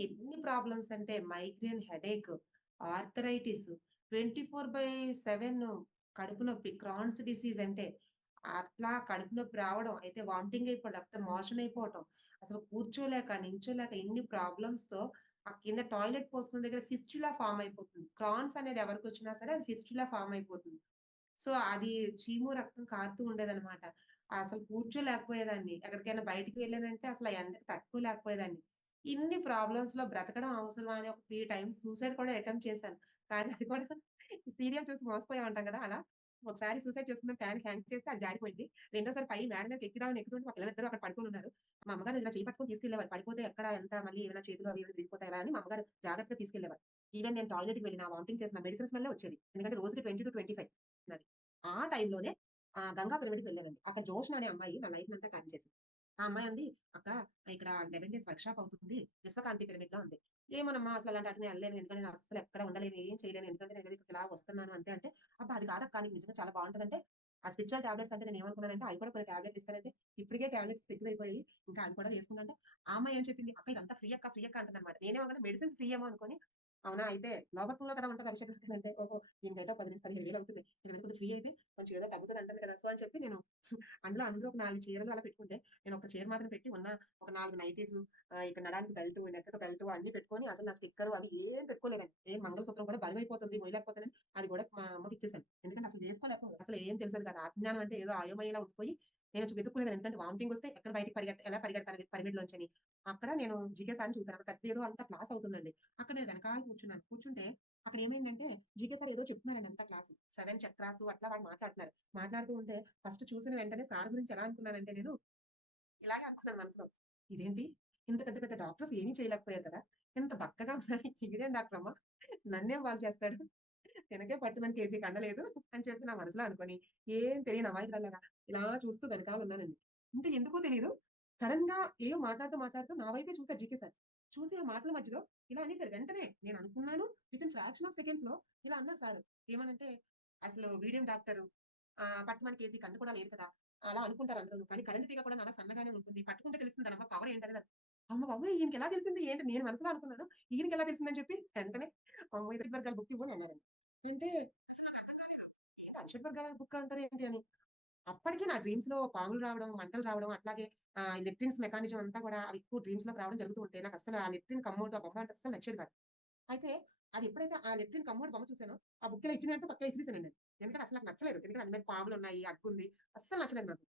ఎన్ని ప్రాబ్లమ్స్ అంటే migraine headache, arthritis, 24/7 కడుపు నొప్పి, క్రాన్స్ డిసీజ్ అంటే అట్లా కడుపు నొప్పి రావడం, అయితే వామిటింగ్ అయిపోవడం, లేకపోతే మోషన్ అయిపోవటం. అసలు కూర్చోలేక, నించోలేక ఇన్ని ప్రాబ్లమ్స్‌తో ఆ కింద టాయిలెట్ పోసుకున్న దగ్గర ఫిస్టులా ఫార్మ్ అయిపోతుంది. క్రాన్స్ అనేది ఎవరికొచ్చినా సరే అది ఫిస్టులా ఫార్మ్ అయిపోతుంది. సో, అది చీము రక్తం కారుతూ ఉండేదనమాట. అసలు కూర్చోలేకపోయేదాన్ని. ఎక్కడికైనా బయటికి వెళ్ళానంటే అసలు ఆ ఎండకి తట్టుకోలేకపోయేదాన్ని. ఇన్ని ప్రాబ్లమ్స్‌లో బ్రతకడం అవసరమా అని ఒక 3 టైమ్స్ సూసైడ్ కూడా అటెంప్ట్ చేశాను. కానీ అది కూడా సీరియల్ చూసి మోసపోయాం అంటాం కదా! అలా ఒకసారి సూసైడ్ చేసుకుందాం ఫ్యాన్‌కి హ్యాంగ్ చేస్తే అది జారిపోయింది. రెండోసారి పై మేడ మీదకి ఎక్కుదామని ఎక్కుతుంటే మా పిల్లలిద్దరూ అక్కడ పడుకొనున్నారు. మా అమ్మగారు ఇలా చెయ్యి పట్టుకొని తీసుకెళ్ళేవారు. పడిపోతే ఎక్కడ ఎంత మళ్ళీ ఏమైనా చేతులు అవి ఇవి విరిగిపోతాయి అలా అని మా అమ్మగారు జాగ్రత్తగా తీసుకెళ్ళేవారు. ఈవెన్ నేను టాయిలెట్‌కి వెళ్ళినా, వామిటింగ్ చేసిన మెడిసిన్ స్మెల్లే వచ్చేది. ఎందుకంటే రోజుకి 20-25 నాది. ఆ టైంలోనే గంగా పిరమిడ్‌కి వెళ్ళానండి. అక్కడ జోష్న అనే అమ్మాయి నా లైఫ్‌నంతా టర్న్ చేసింది. ఆ అమ్మాయి అంది, "అక్క ఇక్కడ 11 డేస్ వర్క్‌షాప్ అవుతుంది. విశ్వకాంతి పిరమిడ్‌లో" అంది. "ఏమోనమ్మా అసలు అలాంటి ఆటిని ఎళ్ళలేను. ఎందుకంటే నేను అస్సలు ఎక్కడ ఉండలేను. ఏం చేయలేను. ఎందుకంటే నేను ఇక్కడికి ఇలా వస్తున్నాను అంతే" అంటే, "అబ్బా! అది కాదక్క నీకు నిజంగా చాలా బావుంటదంటే" ఆ స్పిరిచువల్ టాబ్లెట్స్ అంటే నేనేమనుకున్నానంటే అవి కూడా కొన్ని టాబ్లెట్స్ ఇస్తారంటే, ఇప్పటికే టాబ్లెట్స్ ఎక్కువైపోయాయి. ఇంకా అవి కూడా వేసుకుంటా అంటే, ఆ అమ్మాయి ఏం చెప్పింది, "అక్క ఇదంతా ఫ్రీ అక్క, ఫ్రీ అక్క" అంటుందన్నమాట. నేనేమో అనుకున్నా మెడిసిన్స్ ఫ్రీ ఏమో అనుకోని, అవునా అయితే లోకత్వంలో కదా ఉంటది అరిషడ్ అంటే, ఓహో! దీనికైతే 15,000 అవుతుంది. ఇక్కడ కొద్దిగా ఫ్రీ అయితే కొంచెం ఏదో తగ్గుతది అంటది కదా! సో, అని చెప్పి నేను అందులో ఒక 4 చీరలు అలా పెట్టుకుంటే, నేను ఒక చీర మాత్రం పెట్టి ఉన్న ఒక 4 నైటీస్ ఇక్కడ నడానికి బెల్టు, నెక్కకు బెల్టు అన్నీ పెట్టుకొని అసలు నా స్టిక్కరు అవి ఏం పెట్టుకోలేదండి. ఏం మంగళసూత్రం కూడా బరువైపోతుంది మొయ్యలేకపోతానని అది కూడా మా అమ్మకి ఇచ్చేసాను. ఎందుకంటే అసలు వేసుకోలేకపోయాను. అసలు ఏం తెలిసేది కాదు. ఆత్మజ్ఞానం అంటే ఏదో అయోమయంలా ఉండిపోయి నేను వెతుక్కునేదాన్ని. ఎందుకంటే వామిటింగ్ వస్తే ఎక్కడ బయటికి ఎలా పరిగెడతాను పిరమిడ్‌లోంచని. అక్కడ నేను జీకే సార్‌ని చూసాను. అక్కడ పెద్ద ఏదో అంతా క్లాస్ అవుతుందండి. అక్కడ నేను వెనకాల కూర్చున్నాను. కూర్చుంటే అక్కడ ఏమైందంటే జీకే సార్ ఏదో చెప్తున్నారండి అంతా క్లాసు. 7 చక్రాసు అట్లా వాళ్ళు మాట్లాడుతున్నారు. మాట్లాడుతూ ఉంటే ఫస్ట్ చూసిన వెంటనే సార్ గురించి ఎలా అనుకున్నానంటే నేను, ఇలాగే అనుకున్నాను మనసులో. ఇదేంటి ఇంత పెద్ద పెద్ద డాక్టర్స్ ఏమీ చేయలేకపోయారు కదా! ఇంత బక్కగా ఉన్నాడు ఈడేం డాక్టర్ అమ్మ నన్నేం బాగు చేస్తాడు. తినకే పట్టుమని కేజీ కండలేదు అని చెప్పి నా మనసులో అనుకోని, ఏం తెలియని అమాయకురాలిలాగా ఇలా చూస్తూ వెనకాల ఉన్నానండి. అంటే ఎందుకో తెలీదు. సడెన్‌గా ఏవో మాట్లాడుతూ నా వైపే చూసారు జీకే సార్. చూసి ఆ మాటల మధ్యలో ఇలా అనేసారు. వెంటనే నేను అనుకున్నాను వితిన్ ఫ్రాక్షన్ ఆఫ్ సెకండ్స్‌లో ఇలా అన్నారు సారు. ఏమనంటే, "అసలు వీడేం డాక్టరు పట్టుమని కేజీ కండ కూడా లేదు కదా!" అలా అనుకుంటారు అందరూను. కానీ కరెంట్ తీగ కూడా నాలా సన్నగానే ఉంటుంది. పట్టుకుంటే తెలుస్తుందనమ్మా పవర్ ఏంటనేది. అమ్మ బాబోయ్! ఈయనకెలా తెలిసింది ఏంటి నేను మనసులో అనుకున్నాను. ఈయనకెలా తెలిసిందని చెప్పి వెంటనే అమ్మో! ఇది వర్గాల బుక్ ఇవ్వు అని అన్నారండి. అంటే అసలు నాకు అర్థం కాలేదు. ఏంటి అక్షర వర్గాల బుక్ అంటారేంటి అని. అప్పటికి నా డ్రీమ్స్‌లో పాములు రావడం, మంటలు రావడం అట్లాగే లెట్రిన్స్ మెకానిజం అంతా కూడా అవి ఎక్కువ డ్రీమ్స్‌లోకి రావడం జరుగుతూ ఉంటే నాకస్సలు ఆ లెట్రిన్ కమ్మోడు ఆ బొమ్మ అంటే అస్సలు నచ్చేది కాదు. అయితే అది ఎప్పుడైతే ఆ లెట్రిన్ కమ్మోడు బొమ్మ చూసానో, ఆ బుక్ ఇలా ఇచ్చిన వెంటనే పక్కన విసిరేసానండి నేను. ఎందుకంటే అసలు నాకు నచ్చలేదు. ఎందుకంటే దాని మీద పాములున్నాయి, అగ్గుంది. అస్సలు నచ్చలేదు నాకు.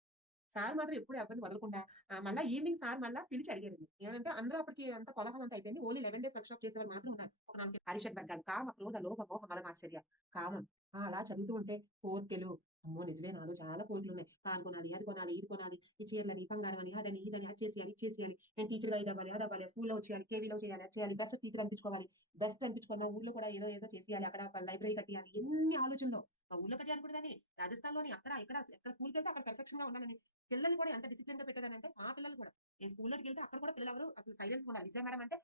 సార్ మాత్రం ఎప్పుడు ఎవరిని వదలకుండా మళ్ళా ఈవినింగ్ సార్ మళ్ళా పిలిచి అడిగారండి. ఏమనంటే అందరూ అప్పటికి అంతా కోలాహలం అంతా అయిపోయింది. ఓన్లీ 11 డేస్ వర్క్‌షాప్ చేసేవాళ్ళు మాత్రం ఉన్నారు. ఒక 4 అరిషడ్ వర్గాలు కామ, క్రోధ, లోభ, మోహ, మద, మాత్సర్య. కామం. అలా చదువుతూ ఉంటే కోర్కెలు అమ్మో! నిజమే నాలో చాలా కోరికలున్నాయి. కారు కొనాలి, అది కొనాలి, ఇది కొనాలి, ఈ చీరలని, బంగారం అని, అదని, ఇదని, అది చేసేయాలి, ఇది చేసేయాలి. నేను టీచర్‌గా ఇదవ్వాలి, అదవ్వాలి, స్కూల్‌లో వచ్చేయాలి, కేవీలో చేయాలి, అది చేయాలి, బెస్ట్ టీచర్ అనిపించుకోవాలి. బెస్ట్ అనిపించుకొని మా ఊర్లో కూడా ఏదో ఏదో చేసేయాలి. అక్కడ ఒక లైబ్రరీ కట్టియాలి. ఎన్ని ఆలోచనలో. మా ఊర్లో కట్టియాలనుకునేదాన్ని. రాజస్థాన్‌లోని అక్కడ, ఇక్కడ ఎక్కడ స్కూల్‌కెళ్తే అక్కడ పర్ఫెక్షన్‌గా ఉండాలని. పిల్లల్ని కూడా ఎంత డిసిప్లిన్‌గా పెట్టేదాన్నంటే, మా పిల్లలు కూడా. నేను స్కూల్లోకెళ్తే అక్కడ కూడా పిల్లలెవరు అసలు సైలెన్స్‌గా ఉండాలి. విజయ మేడం అంటే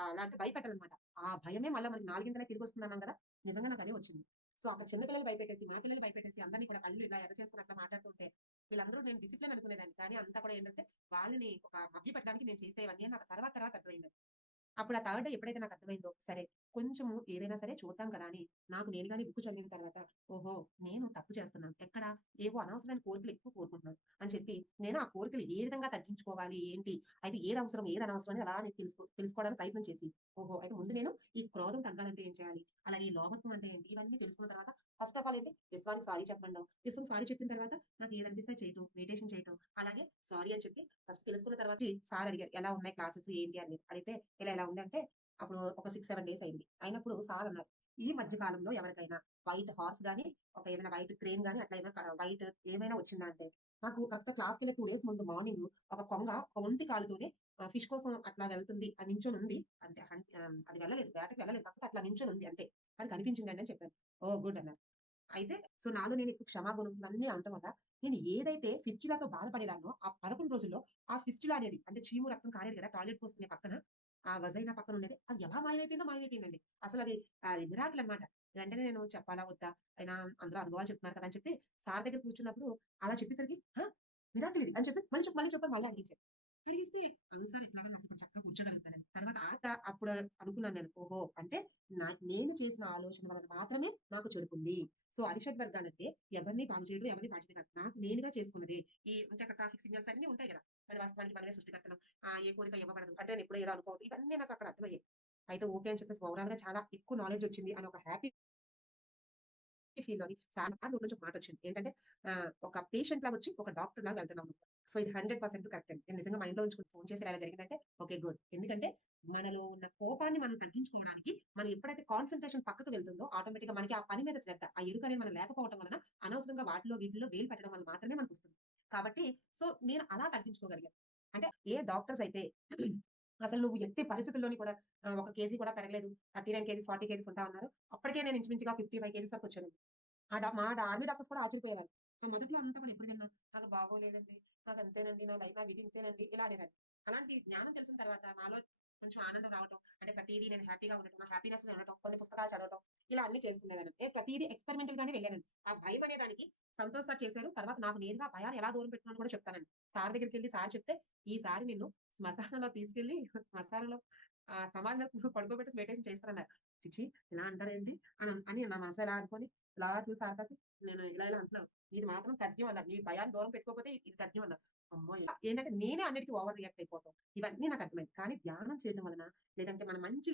అలా అంటే భయపెట్టాలనమాట. ఆ భయమే మళ్ళా మనకి నాలుగింతలే తిరిగొస్తుందన్నాం గదా! నిజంగా నాకదే వచ్చింది. సో, అక్కడ చిన్న పిల్లలు భయపెట్టేసి, మా పిల్లలు భయపెట్టేసి అందరిని కూడా కళ్ళు ఇలా ఎర్ర చేసుకొని అట్లా మాట్లాడుతుంటే, వీళ్ళందరూ నేను డిసిప్లిన్ అనుకునేదాన్ని. కానీ అంతా కూడా ఏంటంటే, వాళ్ళని ఒక మభ్యపెట్టడానికి నేను చేసేవన్నీ అని నాకు తర్వాత తర్వాత అర్థమైంది. అప్పుడు ఆ థర్డ్ డే ఎప్పుడైతే నాకర్థమైందో, సరే కొంచెము ఏదైనా సరే చూద్దాం కదా! అని నాకు నేనుగానే బుక్ చదివిన తర్వాత, ఓహో! నేను తప్పు చేస్తున్నాను. ఎక్కడ? ఏవో అనవసరమైన కోరికలు ఎక్కువ కోరుకుంటున్నాను అని చెప్పి, నేను ఆ కోరికలు ఏ విధంగా తగ్గించుకోవాలి? ఏంటి? అయితే ఏది అవసరం, ఏది అనవసరం అని అలా నేను తెలుసుకోవడానికి ప్రయత్నం చేసి, ఓహో! అయితే ముందు నేను ఈ క్రోధం తగ్గాలంటే ఏం చేయాలి? అలాగే ఈ లోభత్వం అంటే ఏంటి? ఇవన్నీ తెలుసుకున్న తర్వాత ఫస్ట్ ఆఫ్ ఆల్ ఏంటి విశ్వానికి సారీ చెప్పడం. విశ్వం సారీ చెప్పిన తర్వాత నాకు ఏదనిపిస్తే అది చేయటం, మెడిటేషన్ చేయటం. అలాగే సారీ అని చెప్పి ఫస్ట్ తెలుసుకున్న తర్వాత సార్ అడిగారు, "ఎలా ఉన్నాయి క్లాసెస్ ఏంటి?" అని. అడిగితే ఇలా ఉందంటే అప్పుడు ఒక 6, 7 డేస్ అయింది. అయినప్పుడు సార్ అన్నారు, "ఈ మధ్య కాలంలో ఎవరికైనా వైట్ హార్స్ గాని, ఒక ఏమైనా వైట్ క్రేన్ గాని అట్లా ఏమైనా వైట్ ఏమైనా వచ్చిందా?" అంటే నాకు కరెక్ట్‌గా క్లాస్‌కెళ్ళే 2 డేస్ ముందు మార్నింగ్ ఒక కొంగ ఒక ఒంటి కాలుతోని ఫిష్ కోసం అట్లా వెళ్తుంది. అది నించొనుంది. అంటే అది వెళ్ళలేదు. వేటకి వెళ్ళలేదు. కాకపోతే అట్లా నించొనుంది అంతే. అది కనిపించిందండి అని చెప్పాను. ఓహ్! గుడ్ అన్నారు. అయితే సో, నాలో నేను ఎక్కువ క్షమాగుణం ఇవన్నీ అనటం వల్ల నేను ఏదైతే ఫిస్టులాతో బాధపడేదాన్నో ఆ 11 రోజుల్లో ఆ ఫిస్టులా అనేది అంటే చీము రక్తం కారేది కదా! టాయిలెట్ పోసుకునే పక్కన ఆ వజైనా పక్కన ఉండేది. అది ఎలా మాయమైపోయిందో మాయమైపోయిందండి. అసలది మిరాకిల్ అన్నమాట. వెంటనే నేను చెప్పాలా? వద్దా? అయినా అందరూ అనుభవాలు చెప్తున్నారు కదా! అని చెప్పి సార్ దగ్గర కూర్చున్నప్పుడు అలా చెప్పేసరికి మిరాకిల్ ఇది అని చెప్పి మళ్ళీ చెప్పు అని మళ్ళీ అడిగించారు. అడిగిస్తే అవును సార్ ఇట్లాగా నాకు ఇప్పుడు చక్కగా కూర్చోగలుగుతానండి. తర్వాత అప్పుడు అనుకున్నాను నేను. ఓహో! అంటే నేను చేసిన ఆలోచన వలన మాత్రమే నాకు చెడుకుంది. సో, అరిషడ్ వర్గాలంటే ఎవరిని బాగు చేయడం, ఎవరిని పాడు చేయడం కాదు. నాకు నేనుగా చేసుకున్నదే. అంటే అక్కడ ట్రాఫిక్ సిగ్నల్స్ అన్నీ ఉంటాయి గదా! మరి వాస్తవానికి మనమే సృష్టికర్తలం. ఏ కోరిక ఇవ్వబడదు. అంటే నేను ఎప్పుడో ఏదో అనుకోవడం ఇవన్నీ నాకు అక్కడ అర్థమయ్యాయి. అయితే ఓకే అని చెప్పేసి ఓవరాల్‌గా చాలా ఎక్కువ నాలెడ్జ్ వచ్చింది అని ఒక హ్యాపీ ఫీల్ అని సార్ నోటి నుంచి ఒక మాటొచ్చింది. ఏంటంటే ఒక పేషెంట్ లాగా వచ్చి ఒక డాక్టర్ లాగా వెళ్తున్నాము. సో, ఇది 100% కరెక్ట్ అండి. నేను నిజంగా మైండ్‌లో ఉంచుకొని ఫోన్ చేసి ఇలా జరిగిందంటే ఓకే. గుడ్. ఎందుకంటే మనలో ఉన్న కోపాన్ని మనం తగ్గించుకోవడానికి మనం ఎప్పుడైతే కాన్సంట్రేషన్ పక్కకు వెళ్తుందో ఆటోమేటిక్‌గా మనకి ఆ పని మీద శ్రద్ధ, ఆ ఎరుక అనేది మనం లేకపోవటం వలన అనవసరంగా వాటిలో వీటిల్లో వేలు పెట్టడం వల్ల మాత్రమే మనకొస్తుంది. కాబట్టి సో, నేను అలా తగ్గించుకోగలిగాను. అంటే ఏ డాక్టర్స్ అయితే అసలు నువ్వు ఎట్టి పరిస్థితుల్లోని కూడా ఒక కేజీ కూడా పెరగలేదు. 39 కేజీస్, 40 కేజీస్ ఉంటా అన్నారు. అప్పటికే నేను ఇంచుమించుగా 55 కేజీస్ వరకొచ్చాను. మా ఆర్మీ డాక్టర్స్ కూడా ఆశ్చర్యపోయేవారు. సో, మొదట్లో అంతా కూడా ఎప్పుడు విన్నా, "నాకు బాగోలేదండి. నాకంతేనండి. నా విధి ఇంతేనండి." ఇలా అనేదాన్ని. అలాంటి జ్ఞానం తెలిసిన తర్వాత నాలో కొంచెం ఆనందం రావటం, అంటే ప్రతీదీ నేను హ్యాపీగా ఉండటం, నా హ్యాపీనెస్‌ని ఉండటం, కొన్ని పుస్తకాలు చదవటం, ఇలా అన్నీ చేస్తుండేదాన్ని. ప్రతీదీ ఎక్స్‌పెరిమెంటల్ గానే వెళ్ళానండి. ఆ భయం అనే దానికి సంతోష్ సార్ చేశారు. తర్వాత నాకు నేనుగా భయాన్ని ఎలా దూరం పెట్టుకున్నానో కూడా చెప్తానండి. సార్ దగ్గరికెళ్ళి సార్ చెప్తే, "ఈసారి నిన్ను శ్మశానంలో తీసుకెళ్ళి శ్మశానంలో సమాధిలో పడుకోబెట్టి మెడిటేషన్ చేస్తానన్నారు." ఛీ! ఇలా అంటారేంటి అని నా మనసులో ఇలా అనుకోని ఇలా చూసి ఆకాశం నేను ఇలా అంటున్నాను. "ఇది మాత్రం తథ్యం" అన్నారు. "నీ భయాన్ని దూరం పెట్టుకోకపోతే ఇది తథ్యం" అన్నారు. అమ్మో! ఏంటంటే నేనే అన్నిటికి ఓవర్ రియాక్ట్ అయిపోవటం. ఇవన్నీ నాకు అర్థమైంది. కానీ ధ్యానం చేయడం వలన లేదంటే మనం మంచి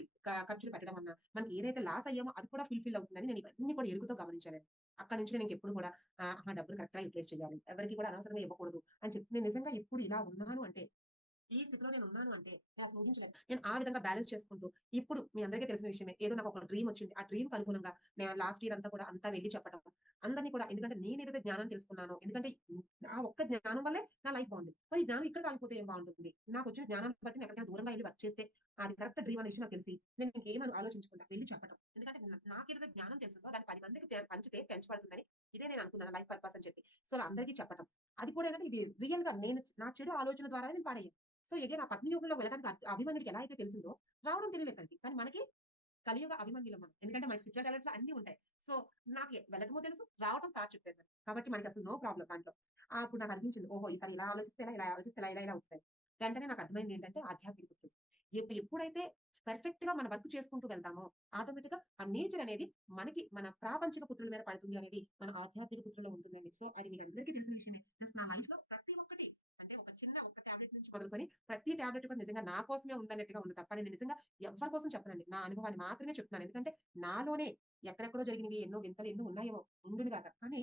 ఖర్చులు పెట్టడం వలన మనకి ఏదైతే లాస్ అయ్యామో అది కూడా ఫుల్‌ఫిల్ అవుతుందని నేను ఇవన్నీ కూడా ఎరుగుతో గమనించానండి. అక్కడి నుంచి నేను ఇంకెప్పుడు కూడా డబ్బులు కరెక్ట్‌గా యుటిలైజ్ చేయాలి. ఎవరికీ కూడా అనవసరంగా ఇవ్వకూడదు అని చెప్పి నేను నిజంగా ఇప్పుడు ఇలా ఉన్నాను అంటే ఈ స్థితిలో నేనున్నాను అంటే నేనసలు ఊహించలేదు. నేను ఆ విధంగా బ్యాలెన్స్ చేసుకుంటూ ఇప్పుడు మీ అందరికీ తెలిసిన విషయమే. ఏదో నాకొక డ్రీమ్ వచ్చింది. ఆ డ్రీమ్‌కి అనుగుణంగా నేను లాస్ట్ ఇయర్ అంతా కూడా అంతా వెళ్లి చెప్పడం. అందరిని కూడా ఎందుకంటే నేనేదైతే జ్ఞానం తెలుసుకున్నానో ఎందుకంటే ఆ ఒక్క జ్ఞానం వల్లే నా లైఫ్ బావుంది. మరి ఈ జ్ఞానం ఇక్కడికి ఆగిపోతే ఏం బావుంటుంది? నాకొచ్చిన జ్ఞానాన్ని బట్టి నేను ఎక్కడికైనా దూరంగా వెళ్లి వర్క్ చేస్తే అది కరెక్ట్ డ్రీమ్ అనే విషయం నాకు తెలిసి నేను ఇంకేమని ఆలోచించకుండా వెళ్లి చెప్పడం. ఎందుకంటే నాకేదైతే జ్ఞానం తెలిసిందో దాన్ని 10 మందికి పంచితే పెంచబడుతుందని ఇదే నేను అనుకున్నాను లైఫ్ పర్పస్ అని చెప్పి. సో, అందరికీ చెప్పటం. అది కూడా ఏంటంటే ఇది రియల్‌గా నా చెడు ఆలోచన ద్వారానే నేను పాడయ్యాను. సో, ఎగైన్ ఆ పద్మవ్యూహంలో వెళ్ళడానికి అభిమన్యుడికి ఎలా అయితే తెలిసిందో, రావడం తెలియలేదు తనకి. కానీ మనకి కలియుగ అభిమన్యులం మనం. ఎందుకంటే మనకి స్పిరిచ్యువల్ టాలెంట్స్‌లో అన్నీ ఉంటాయి. సో, నాకు వెళ్ళటము తెలుసు, రావటం సార్ చెప్పారు నాకు. కాబట్టి మనకసలు నో ప్రాబ్లమ్ దాంట్లో. అప్పుడు నాకనిపించింది. ఓహో! ఈసారి ఇలా ఆలోచిస్తే ఇలా, ఇలా ఆలోచిస్తే ఇలా అవుతాయి. వెంటనే నాకర్థమైంది ఏంటంటే ఆధ్యాత్మిక పుత్రుడు. ఎప్పుడైతే పర్ఫెక్ట్‌గా మన వర్క్ చేసుకుంటూ వెళ్తామో, ఆటోమేటిక్‌గా ఆ నేచర్ అనేది మనకి మన ప్రాపంచిక పుత్రుల మీద పడుతుంది అనేది మన ఆధ్యాత్మిక పుత్రుల్లో ఉంటుందండి. సో, అది మీకందరికీ తెలిసిన విషయమే. జస్ట్ నా లైఫ్‌లో ప్రతి ఒక్కటి అంటే ఒక చిన్న ఒక టాబ్లెట్ నుంచి మొదలుకొని ప్రతి టాబ్లెట్ కూడా నిజంగా నా కోసమే ఉందన్నట్టుగా ఉంది తప్ప నేను నిజంగా ఎవ్వరి కోసం చెప్పనండి. నా అనుభవాన్ని మాత్రమే చెప్తున్నాను. ఎందుకంటే నాలోనే ఎక్కడెక్కడో జరిగినవి ఎన్నో వింతలు ఎన్నో ఉన్నాయేమో ఉండును గాక. కానీ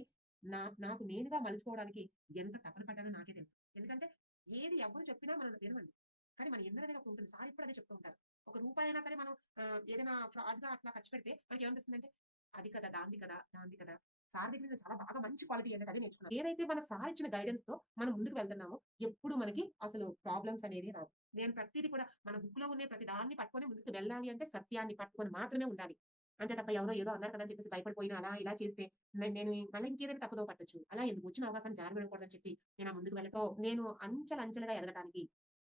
నాకు నేనుగా మలుచుకోవడానికి ఎంత తపన పడ్డానో నాకే తెలుసు. ఎందుకంటే ఏది ఎవ్వరు చెప్పినా మనం వినమండి. కానీ మన ఇందర అనేది ఒకటి ఉంటుంది. సార్ ఇప్పుడు అదే చెప్తూ ఉంటారు. ఒక రూపాయైనా సరే మనం ఏదైనా ఫ్రాడ్‌గా అట్లా ఖర్చు పెడితే మనకేమనిపిస్తుందంటే, అది కదా! దాంది కదా! దాంది కదా! సార్ దగ్గర నేను చాలా బాగా మంచి క్వాలిటీ ఏంటంటే అదే నేర్చుకున్నాను. ఏదైతే మనకు సార్ ఇచ్చిన గైడెన్స్‌తో మనం ముందుకు వెళ్తున్నామో ఎప్పుడు మనకి అసలు ప్రాబ్లమ్స్ అనేవి రావు. నేను ప్రతీది కూడా మన బుక్‌లో ఉన్న ప్రతి దాన్ని పట్టుకొని ముందుకు వెళ్ళాలి అంటే సత్యాన్ని పట్టుకొని మాత్రమే ఉండాలి. అంతే తప్ప ఎవరో ఏదో అన్నారు కదా! అని చెప్పేసి భయపడిపోయిన అలా ఇలా చేస్తే నేను మళ్ళీ ఇంకేదైనా తప్పుదోవ పట్టొచ్చు. అలా ఎందుకు వచ్చిన అవకాశాన్ని జార విడకూడదని చెప్పి నేను ఆ ముందుకు వెళ్ళటం నేను అంచెలంచెలుగా ఎదగటానికి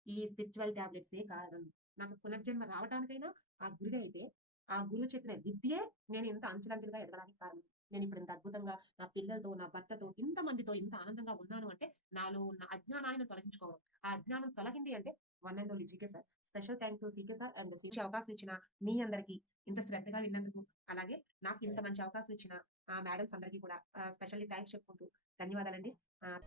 ఈ స్పిరిచ్యువల్ టాబ్లెట్సే కారణం. నాకు పునర్జన్మ రావటానికైనా ఆ గురువే అయితే, ఆ గురువు చెప్పిన విద్యే నేను ఇంత అంచెలంచెలుగా ఎదగడానికి కారణం. నేనిప్పుడు ఇంత అద్భుతంగా నా పిల్లలతో, నా భర్తతో, ఇంతమందితో ఇంత ఆనందంగా ఉన్నాను అంటే, నాలో ఉన్న అజ్ఞానాన్ని తొలగించుకోవడం. ఆ అజ్ఞానం తొలగింది అంటే one and only GK sir. Special thank to CK sir and అవకాశం ఇచ్చిన మీ అందరికీ ఇంత శ్రద్ధగా విన్నందుకు, అలాగే నాకు ఇంత మంచి అవకాశం ఇచ్చిన మేడమ్స్ అందరికీ కూడా స్పెషల్లీ థాంక్స్ చెప్పుకుంటూ ధన్యవాదాలండి. ఆహ్